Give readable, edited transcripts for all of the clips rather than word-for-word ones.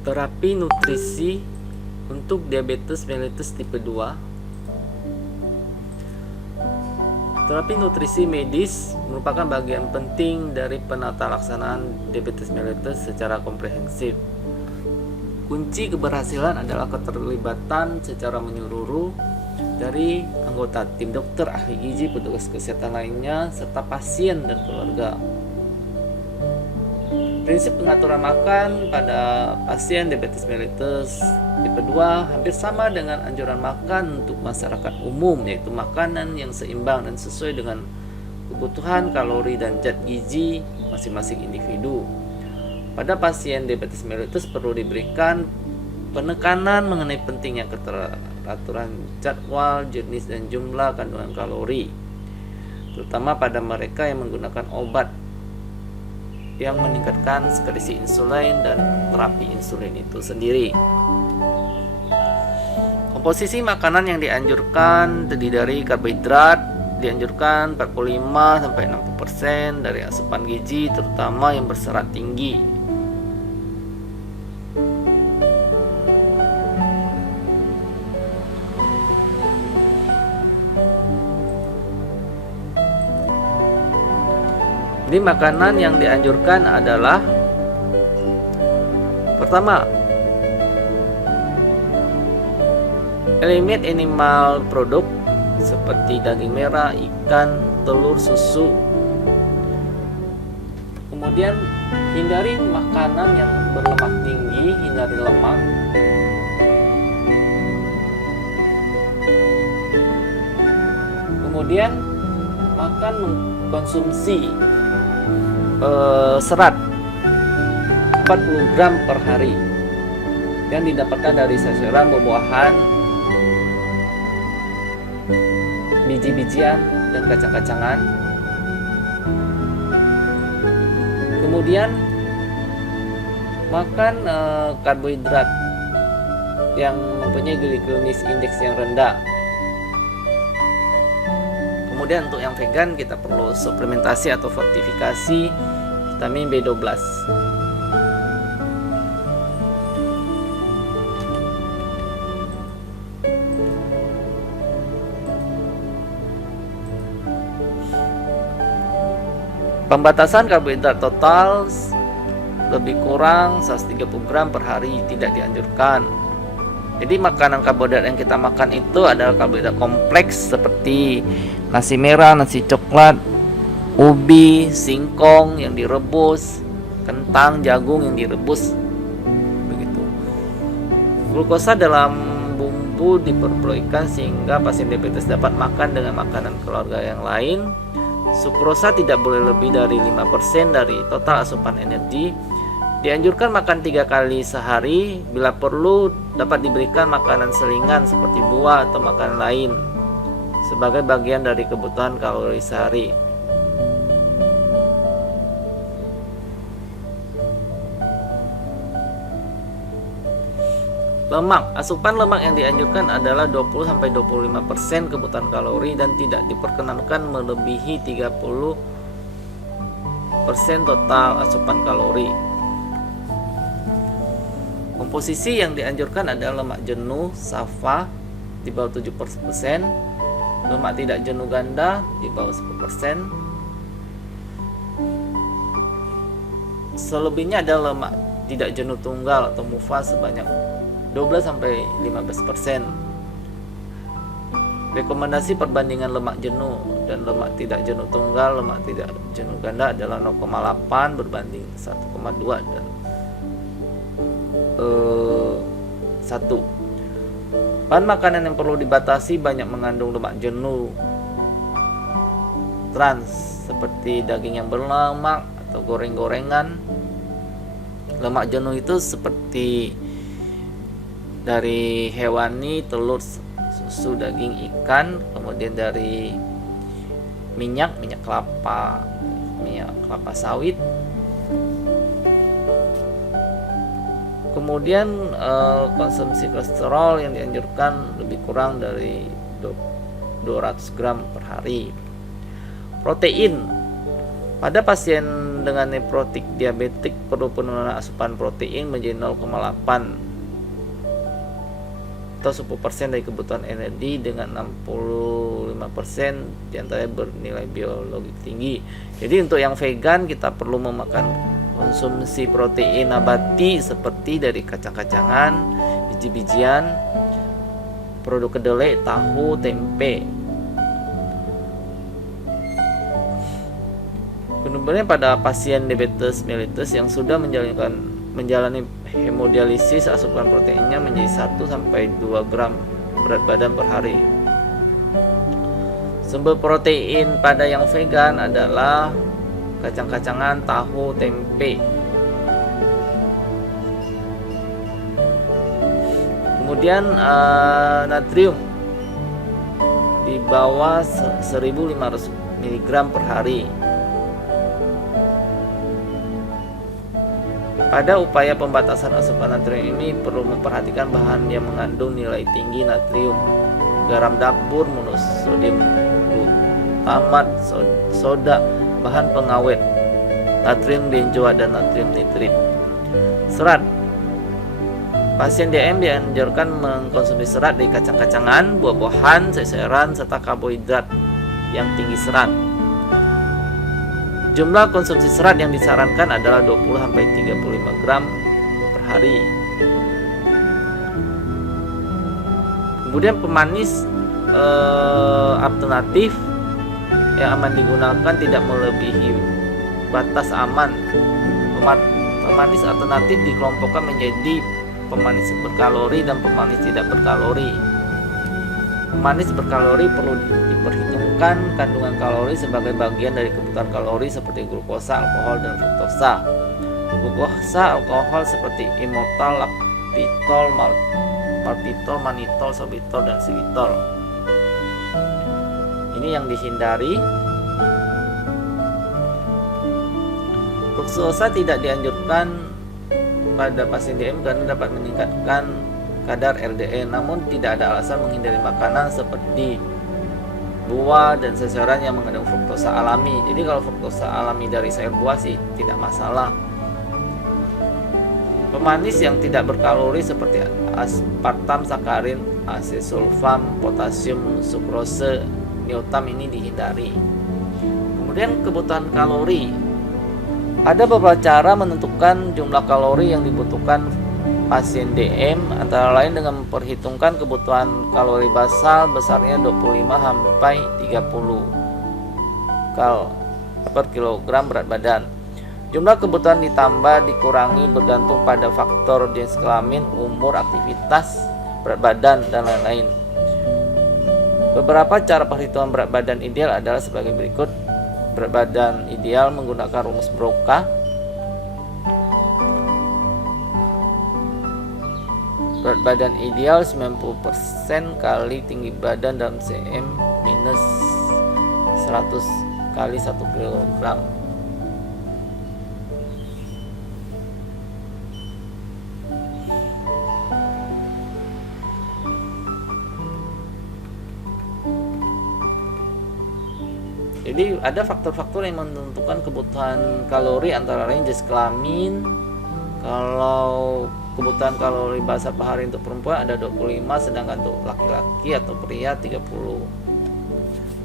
Terapi nutrisi untuk diabetes mellitus tipe 2. Terapi nutrisi medis merupakan bagian penting dari penata laksanaan diabetes mellitus secara komprehensif. Kunci keberhasilan adalah keterlibatan secara menyeluruh dari anggota tim dokter, ahli gizi, petugas kesehatan lainnya, serta pasien dan keluarga. Prinsip pengaturan makan pada pasien diabetes mellitus tipe 2 hampir sama dengan anjuran makan untuk masyarakat umum, yaitu makanan yang seimbang dan sesuai dengan kebutuhan kalori dan zat gizi masing-masing individu. Pada pasien diabetes mellitus perlu diberikan penekanan mengenai pentingnya keteraturan jadwal, jenis dan jumlah kandungan kalori, terutama pada mereka yang menggunakan obat yang meningkatkan sekresi insulin dan terapi insulin itu sendiri. Komposisi makanan yang dianjurkan terdiri dari karbohidrat, dianjurkan 45-60% dari asupan gizi, terutama yang berserat tinggi. Jadi makanan yang dianjurkan adalah pertama, eliminate animal product seperti daging merah, ikan, telur, susu. Kemudian hindari makanan yang berlemak tinggi, hindari lemak. Kemudian makan mengkonsumsi serat 40 gram per hari yang didapatkan dari sayuran, buah-buahan, biji-bijian, dan kacang-kacangan. Kemudian makan karbohidrat yang mempunyai glycemic index yang rendah. Kemudian untuk yang vegan kita perlu suplementasi atau fortifikasi vitamin B12. Pembatasan karbohidrat total lebih kurang 130 gram per hari tidak dianjurkan. Jadi makanan karbohidrat yang kita makan itu adalah karbohidrat kompleks seperti nasi merah, nasi coklat, ubi, singkong yang direbus, kentang, jagung yang direbus. Begitu. Glukosa dalam bumbu diperbolehkan sehingga pasien diabetes dapat makan dengan makanan keluarga yang lain. Sukrosa tidak boleh lebih dari 5% dari total asupan energi. Dianjurkan makan 3 kali sehari, bila perlu dapat diberikan makanan selingan seperti buah atau makanan lain sebagai bagian dari kebutuhan kalori sehari. Lemak, asupan lemak yang dianjurkan adalah 20-25% kebutuhan kalori dan tidak diperkenankan melebihi 30% total asupan kalori. Komposisi yang dianjurkan adalah lemak jenuh safa di bawah 7%, lemak tidak jenuh ganda di bawah 10%. Selebihnya adalah lemak tidak jenuh tunggal atau mufa sebanyak 12-15%. Rekomendasi perbandingan lemak jenuh dan lemak tidak jenuh tunggal, lemak tidak jenuh ganda adalah 0,8 berbanding 1,2 dan 1. Bahan makanan yang perlu dibatasi banyak mengandung lemak jenuh trans seperti daging yang berlemak atau goreng-gorengan. Lemak jenuh itu seperti dari hewani, telur, susu, daging, ikan, kemudian dari minyak kelapa, minyak kelapa sawit. Kemudian konsumsi kolesterol yang dianjurkan lebih kurang dari 200 gram per hari. Protein Pada pasien dengan nefrotik diabetik perlu penurunan asupan protein menjadi 0,8 atau 10% dari kebutuhan energi, dengan 65% diantaranya bernilai biologik tinggi. Jadi untuk yang vegan kita perlu memakan konsumsi protein nabati seperti dari kacang-kacangan, biji-bijian, produk kedelai, tahu, tempe. Kemudian pada pasien diabetes mellitus yang sudah menjalani hemodialisis, asupan proteinnya menjadi 1-2 gram berat badan per hari. Sumber protein pada yang vegan adalah kacang-kacangan, tahu, tempe. Kemudian natrium di bawah 1500 mg per hari. Pada upaya pembatasan asupan natrium ini perlu memperhatikan bahan yang mengandung nilai tinggi natrium: garam dapur, monosodium glutamat, soda, bahan pengawet, natrium benzoat, dan natrium nitrit. Serat. Pasien DM dianjurkan mengkonsumsi serat dari kacang-kacangan, buah-buahan, sayur-sayuran, serta karbohidrat yang tinggi serat. Jumlah konsumsi serat yang disarankan adalah 20-35 gram per hari. Kemudian pemanis alternatif yang aman digunakan tidak melebihi batas aman. Pemanis alternatif dikelompokkan menjadi pemanis berkalori dan pemanis tidak berkalori. Pemanis berkalori perlu diperhitungkan kandungan kalori sebagai bagian dari kebutuhan kalori seperti glukosa, alkohol, dan fruktosa. Glukosa, alkohol seperti immortal, laktitol, maltitol, manitol, sorbitol, dan xylitol. Ini yang dihindari. Fruktosa tidak dianjurkan pada pasien DM karena dapat meningkatkan kadar LDL, namun tidak ada alasan menghindari makanan seperti buah dan sayuran yang mengandung fruktosa alami. Jadi kalau fruktosa alami dari sayur buah sih tidak masalah. Pemanis yang tidak berkalori seperti aspartam, sakarin, asesulfam, potasium, sukrose, niotam ini dihindari. Kemudian kebutuhan kalori. Ada beberapa cara menentukan jumlah kalori yang dibutuhkan pasien DM, antara lain dengan memperhitungkan kebutuhan kalori basal besarnya 25-30 kal per kilogram berat badan. Jumlah kebutuhan ditambah dikurangi bergantung pada faktor jenis kelamin, umur, aktivitas, berat badan, dan lain-lain. Beberapa cara perhitungan berat badan ideal adalah sebagai berikut. Berat badan ideal menggunakan rumus Broca. Berat badan ideal 90% kali tinggi badan dalam cm minus 100 kali 1 kg. Jadi ada faktor-faktor yang menentukan kebutuhan kalori, antara lain jenis kelamin. Kalau kebutuhan kalori basal per hari untuk perempuan ada 25, sedangkan untuk laki-laki atau pria 30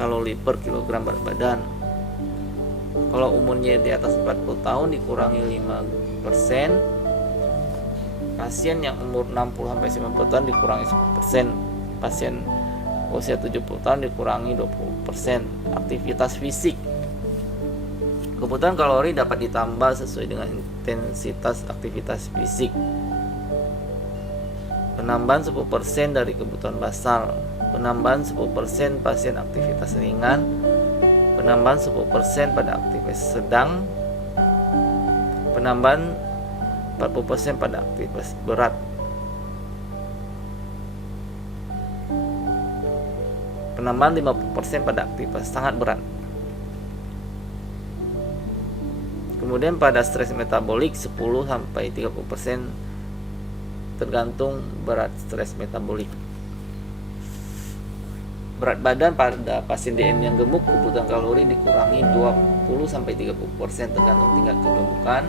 kalori per kilogram berat badan. Kalau umurnya di atas 40 tahun dikurangi 5%. Pasien yang umur 60-90 tahun dikurangi 10%. Pasien usia 70 tahun dikurangi 20%. Aktivitas fisik. Kebutuhan kalori dapat ditambah sesuai dengan intensitas aktivitas fisik. Penambahan 10% dari kebutuhan basal. Penambahan 10% pasien aktivitas ringan. Penambahan 10% pada aktivitas sedang. Penambahan 40% pada aktivitas berat. Penambahan 50% pada aktivitas sangat berat. Kemudian pada stres metabolik 10-30% tergantung berat stres metabolik. Berat badan pada pasien DM yang gemuk, kebutuhan kalori dikurangi sampai 30% tergantung tingkat kegemukan.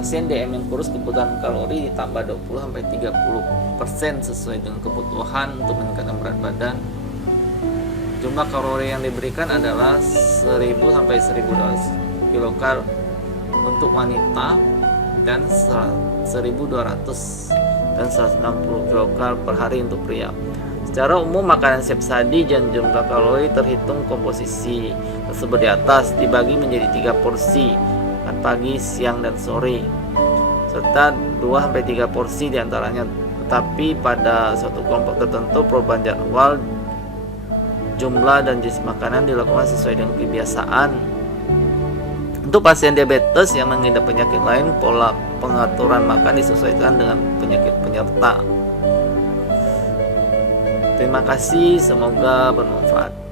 Pasien DM yang kurus kebutuhan kalori ditambah 20 sampai 30% sesuai dengan kebutuhan untuk meningkatkan berat badan. Jumlah kalori yang diberikan adalah 1000 sampai 1200 kilokal untuk wanita dan 1200 dan 160 kilokal per hari untuk pria. Secara umum makanan siap saji dan jumlah kalori terhitung komposisi tersebut di atas dibagi menjadi 3 porsi, pagi, siang dan sore, serta 2 sampai 3 porsi diantaranya. Tetapi pada suatu kelompok tertentu perubahan jadwal jumlah dan jenis makanan dilakukan sesuai dengan kebiasaan. Untuk pasien diabetes yang mengidap penyakit lain, pola pengaturan makan disesuaikan dengan penyakit penyerta. Terima kasih, semoga bermanfaat.